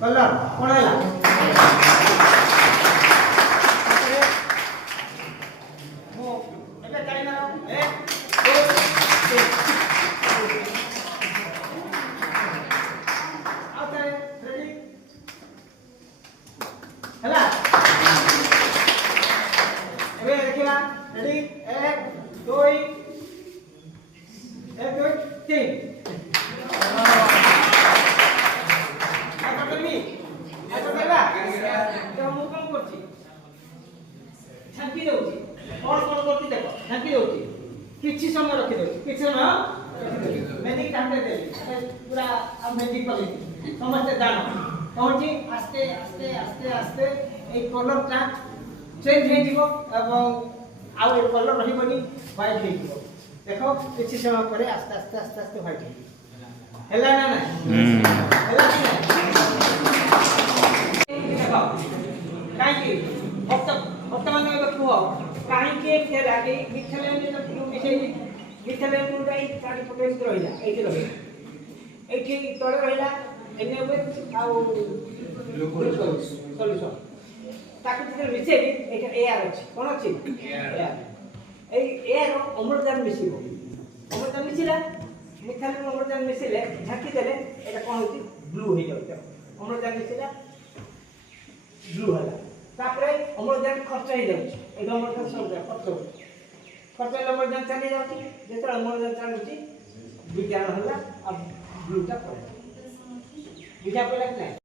Colour कोन हैला मो एबे काई ना 1 2 3 आते रेडी हैला एबे देखिला रेडी 1 2 1 2 3 किछि समय रखि दो किछि समय मैजिक काटे दे पूरा अब मैजिक कर समझते जानो पहुंची आस्ते आस्ते आस्ते आस्ते ए कलर टा चेंज हे जीवो एवं आउ ए कलर रहिबनी व्हाइट हे जीवो देखो किछि समय परे आस्ते आस्ते आस्ते आस्ते व्हाइट हे हैला ना ना हैला देखो काई की वर्तमान में देखो काई के फेर आगे मिथले में तो ब्लू मिसे मिथले ब्लू डाई काडी पोटेंस रहिला एठी रहिला एठी तळे रहिला एने में आउ सॉल्यूशन ताकि जे मिसे एटा एआर अछि कोन अछि एआर एआर अम्लजान मिसिबो अम्लजान मिसिला मिथले में अम्लजान मिसिले झाकी देले एटा कोन होछि ब्लू हे जाउ अम्लजान मिसिला ब्लू होला तापरे अम्लजान खर्च हे जाउछि ए अम्लजान सब खर्च हेले अम्लजान चली जाउछि जेतरा अम्लजान चलुछि विज्ञान होला अब ब्लूटा पड़े बुझा पड़ला कि नहीं।